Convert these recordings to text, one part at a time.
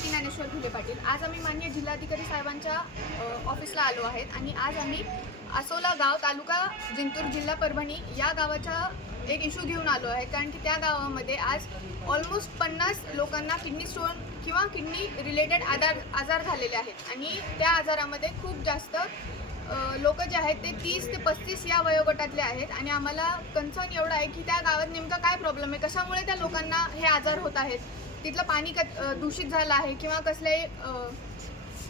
प्रीती ज्ञानेश्वर फुले पाटील। आज आम्ही माननीय जिल्हाधिकारी साहेबांच्या ऑफिसला आलो आहेत आणि आज आम्ही आसोला गाव, तालुका जिंतूर, जिल्हा परभणी या गावाचा एक इश्यू घेऊन आलो आहे। कारण की त्या गावामध्ये आज ऑलमोस्ट 50 लोकांना किडनी स्टोन किंवा किडनी रिलेटेड आजार झालेले आहेत आणि त्या आजारामध्ये खूप जास्त लोक जे आहेत ते 30 ते 35 या वयोगटातले आहेत आणि आम्हाला कन्सर्न एवढा आहे की त्या गावात नेमका काय प्रॉब्लेम आहे, कशामुळे त्या लोकांना हे आजार होत आहेत, तिथलं पाणी दूषित झालं आहे किंवा कसले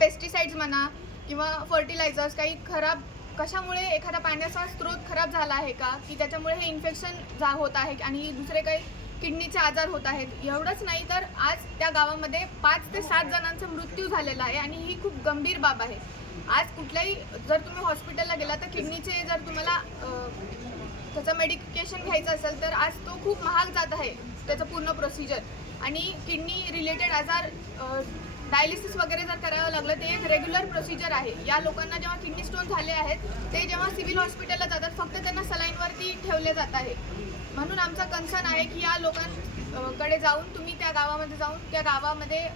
पेस्टिसाइड्स म्हणा किंवा फर्टिलायझर्स काही खराब, कशामुळे एखादा पाण्याचा स्रोत खराब झाला आहे का, की त्याच्यामुळे हे इन्फेक्शन होत आहे आणि दुसरे काही किडनीचे आजार होत आहेत। एवढंच नाही तर आज त्या गावामध्ये 5 ते 7 जणांचा मृत्यू झालेला आहे आणि ही खूप गंभीर बाब आहे। आज कुठल्याही जर तुम्ही हॉस्पिटलला गेला तर किडनीचे जर तुम्हाला त्याचं मेडिकेशन घ्यायचं असेल तर आज तो खूप महाग जात आहे त्याचं पूर्ण प्रोसिजर। आणि किडनी रिलेटेड आजार डायलिसिस वगैरे जर करावं लागलं ते एक रेग्युलर प्रोसिजर आहे। या लोकांना जेव्हा किडनी स्टोन झाले आहेत ते जेव्हा सिव्हिल हॉस्पिटलला जातात फक्त त्यांना सलाईनवरती ठेवले जात आहे। म्हणून आमचा कन्सर्न आहे की या लोकांकडे जाऊन तुम्ही त्या गावामध्ये जाऊन त्या गावामध्ये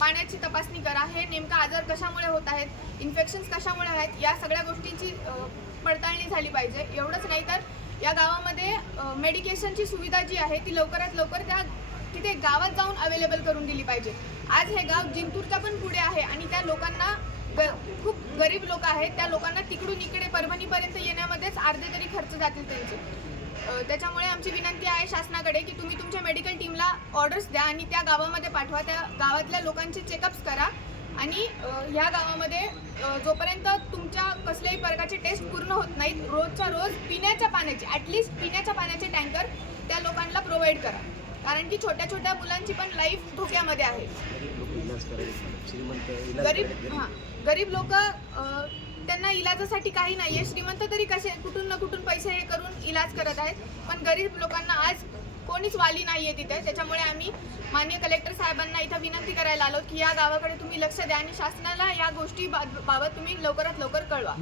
पाण्याची तपासणी करा, हे नेमका आजार कशामुळे होत आहेत, इन्फेक्शन्स कशामुळे आहेत, या सगळ्या गोष्टींची पडताळणी झाली पाहिजे। एवढंच नाही तर या गावामध्ये मेडिकेशनची सुविधा जी आहे ती लवकरात लवकर त्या तिथे गावात जाऊन अवेलेबल करून दिली पाहिजे। आज हे गाव जिंतूरच्या पण पुढे आहे आणि त्या लोकांना खूप गरीब लोक आहेत, त्या लोकांना तिकडून इकडे परभणीपर्यंत येण्यामध्येच अर्धे तरी खर्च जातील त्यांचे। त्याच्यामुळे आमची विनंती आहे शासनाकडे की तुम्ही तुमच्या मेडिकल टीमला ऑर्डर्स द्या आणि त्या गावामध्ये पाठवा, त्या गावातल्या लोकांचे चेकअप्स करा आणि ह्या गावामध्ये जोपर्यंत तुमच्या कसल्याही प्रकारचे टेस्ट पूर्ण होत नाहीत रोजच्या रोज पिण्याच्या पाण्याचे ॲटलिस्ट पिण्याच्या पाण्याचे टँकर त्या लोकांना प्रोव्हाइड करा, कारण की छोट्या छोट्या मुलांची पण लाईफ धोक्यामध्ये आहे। गरीब लोक त्यांना इलाजासाठी काही नाही आहे, श्रीमंत तरी कसे कुठून ना कुठून पैसे हे करून इलाज करत आहेत, पण गरीब लोकांना आज कोणीच वाली नाही आहे तिथे। त्याच्यामुळे आम्ही माननीय कलेक्टर साहेबांना इथं विनंती करायला आलो की या गावाकडे तुम्ही लक्ष द्या आणि शासनाला या गोष्टी बाबत तुम्ही लवकरात लवकर कळवा।